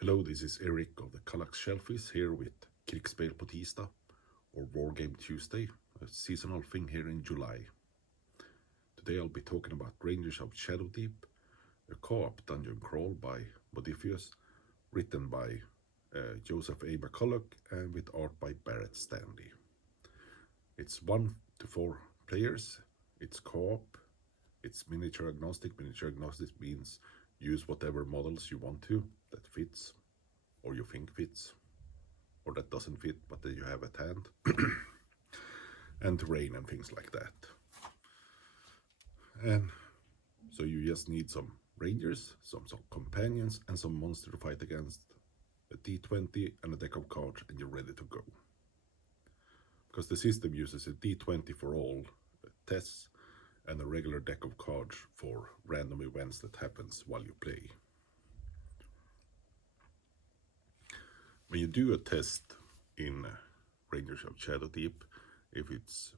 Hello, this is Eric of the Deluxe Shellfish here with Krigsspel på tisdag or Wargame Tuesday, a seasonal thing here in July. Today I'll be talking about Rangers of Shadowdeep, a co-op dungeon crawl by Modifius, written by Joseph A. McCullough and with art by Barrett Stanley. It's 1 to 4 players, it's co-op, it's miniature agnostic. Miniature agnostic means use whatever models you want to that fits or you think fits or that doesn't fit but that you have at hand and terrain and things like that. And so you just need some rangers, some companions and some monster to fight against, a d20 and a deck of cards, and you're ready to go. Because the system uses a d20 for all tests and a regular deck of cards for random events that happens while you play. When you do a test in Rangers of Shadowdeep, if it's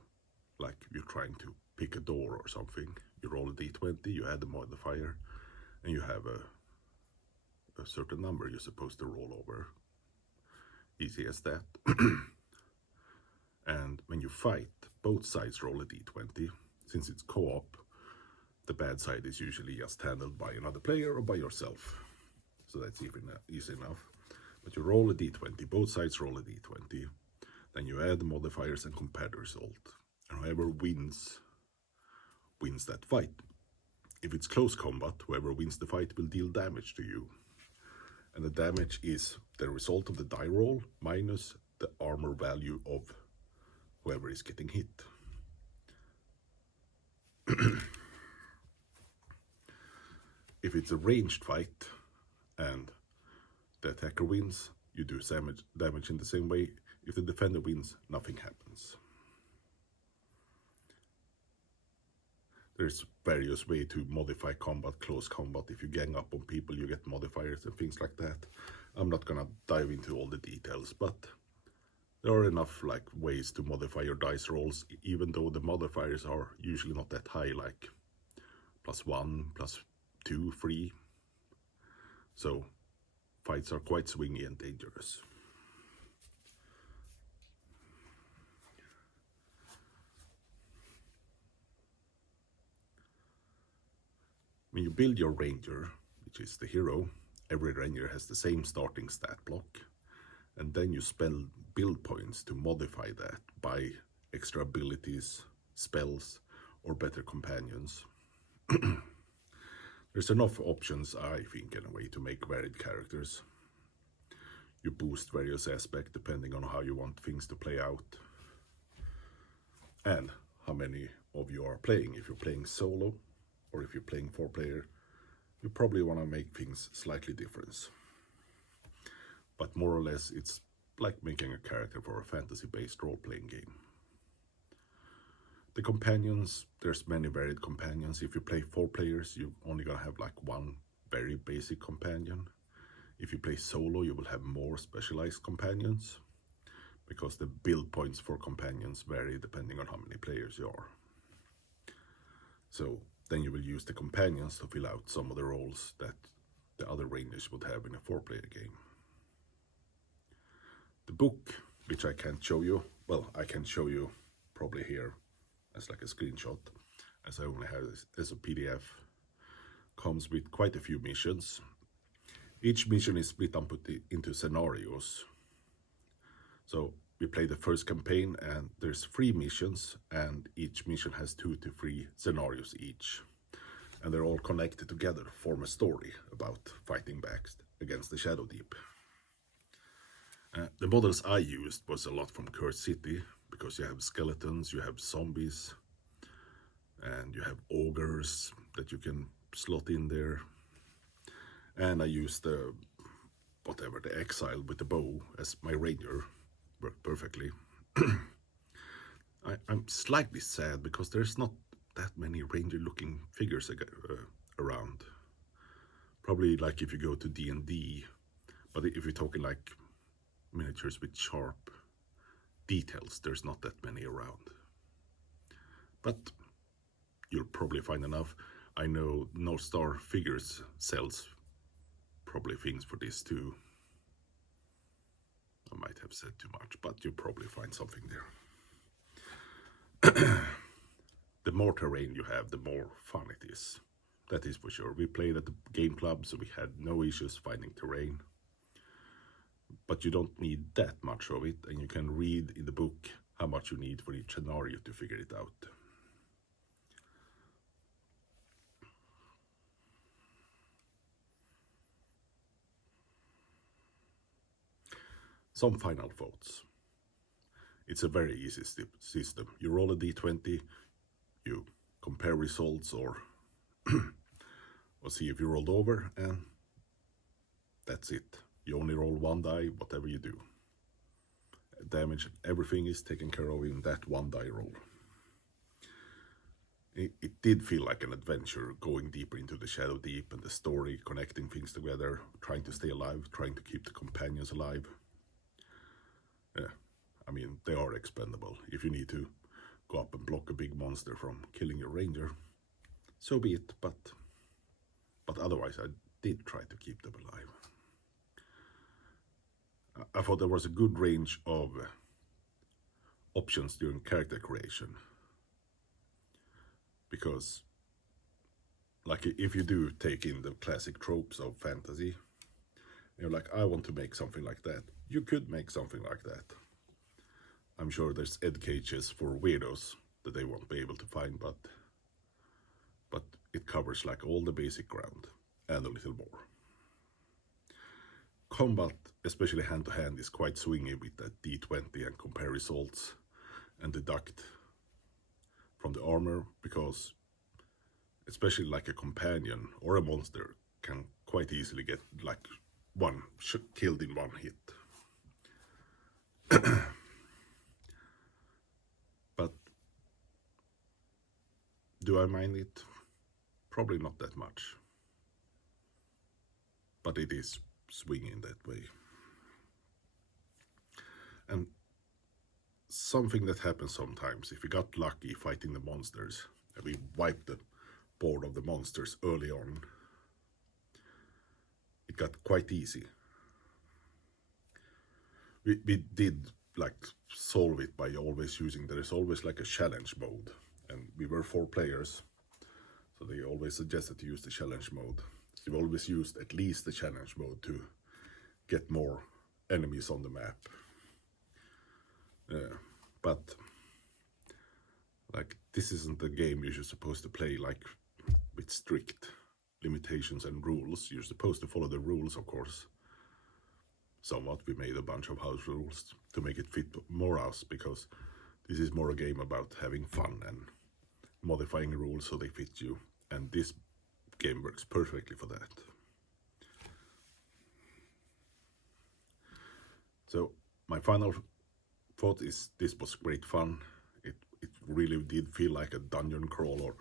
like you're trying to pick a door or something, you roll a d20, you add a modifier, and you have a certain number you're supposed to roll over. Easy as that. And when you fight, both sides roll a d20. Since it's co-op, the bad side is usually just handled by another player or by yourself. So that's easy enough. But you roll a d20, both sides roll a d20. Then you add the modifiers and compare the result. And whoever wins that fight. If it's close combat, whoever wins the fight will deal damage to you. And the damage is the result of the die roll minus the armor value of whoever is getting hit. If it's a ranged fight and the attacker wins, you do damage in the same way. If the defender wins, nothing happens. There's various ways to modify combat, close combat. If you gang up on people, you get modifiers and things like that. I'm not gonna dive into all the details, but there are enough ways to modify your dice rolls, even though the modifiers are usually not that high, like +1, +2, 3. So fights are quite swingy and dangerous. When you build your ranger, which is the hero, every ranger has the same starting stat block, and then you spend build points to modify that by extra abilities, spells, or better companions. There's enough options, I think, in a way to make varied characters. You boost various aspects depending on how you want things to play out and how many of you are playing. If you're playing solo or if you're playing 4-player, you probably want to make things slightly different. But more or less, it's like making a character for a fantasy-based role-playing game. The companions, there's many varied companions. If you play 4 players, you're only gonna have one very basic companion. If you play solo, you will have more specialized companions because the build points for companions vary depending on how many players you are. So then you will use the companions to fill out some of the roles that the other rangers would have in a 4-player game. The book, which I can't show you, well, I can show you probably here as like a screenshot, as I only have this as a PDF, comes with quite a few missions. Each mission is split up into scenarios. So we play the first campaign and there's 3 missions, and each mission has 2 to 3 scenarios each. And they're all connected together to form a story about fighting back against the Shadowdeep. The models I used was a lot from Cursed City, because you have skeletons, you have zombies, and you have ogres that you can slot in there. And I used the exile with the bow as my ranger, worked perfectly. I'm slightly sad because there's not that many ranger looking figures around. Probably like if you go to D&D, but if you're talking like miniatures with sharp details, there's not that many around. But you'll probably find enough. I know North Star Figures sells probably things for this too. I might have said too much, but you'll probably find something there. The more terrain you have, the more fun it is. That is for sure. We played at the game club, so we had no issues finding terrain. But you don't need that much of it, and you can read in the book how much you need for each scenario to figure it out. Some final thoughts. It's a very easy system. You roll a d20, you compare results or see if you rolled over, and that's it. You only roll one die, whatever you do. Damage, everything is taken care of in that one die roll. It did feel like an adventure, going deeper into the Shadow Deep and the story, connecting things together, trying to stay alive, trying to keep the companions alive. I mean, they are expendable. If you need to go up and block a big monster from killing your ranger, so be it, but otherwise I did try to keep them alive. I thought there was a good range of options during character creation, because like if you do take in the classic tropes of fantasy, you're like, I want to make something like that. You could make something like that. I'm sure there's ed cages for weirdos that they won't be able to find, but it covers like all the basic ground and a little more. Combat, especially hand-to-hand, is quite swingy with that d20 and compare results and deduct from the armor, because especially like a companion or a monster can quite easily get like killed in one hit. But do I mind it? Probably not that much. But it is swinging that way. And something that happens sometimes, if we got lucky fighting the monsters, and we wiped the board of the monsters early on, it got quite easy. We did like solve it by always using, there is always like a challenge mode, and we were 4 players, so they always suggested to use the challenge mode. So we always used at least the challenge mode to get more enemies on the map. But like, this isn't a game you're supposed to play like with strict limitations and rules. You're supposed to follow the rules, of course. Somewhat, we made a bunch of house rules to make it fit more us, because this is more a game about having fun and modifying rules so they fit you, and this game works perfectly for that. So my final thought is, this was great fun. It really did feel like a dungeon crawl, or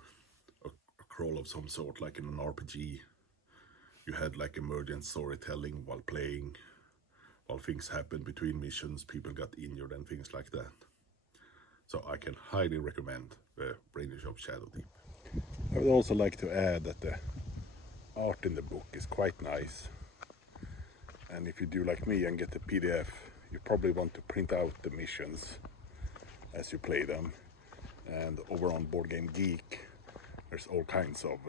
a crawl of some sort, like in an RPG. You had like emergent storytelling while playing, while things happened between missions, people got injured and things like that. So I can highly recommend the Rangers of Shadow Deep. I would also like to add that the art in the book is quite nice. And if you do like me and get the PDF, you probably want to print out the missions as you play them. And over on Board Game Geek, there's all kinds of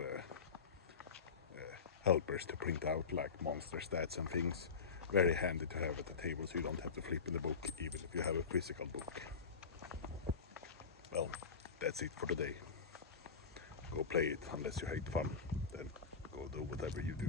helpers to print out, like monster stats and things. Very handy to have at the table, so you don't have to flip in the book, even if you have a physical book. Well, that's it for today. Go play it, unless you hate fun, then go do whatever you do.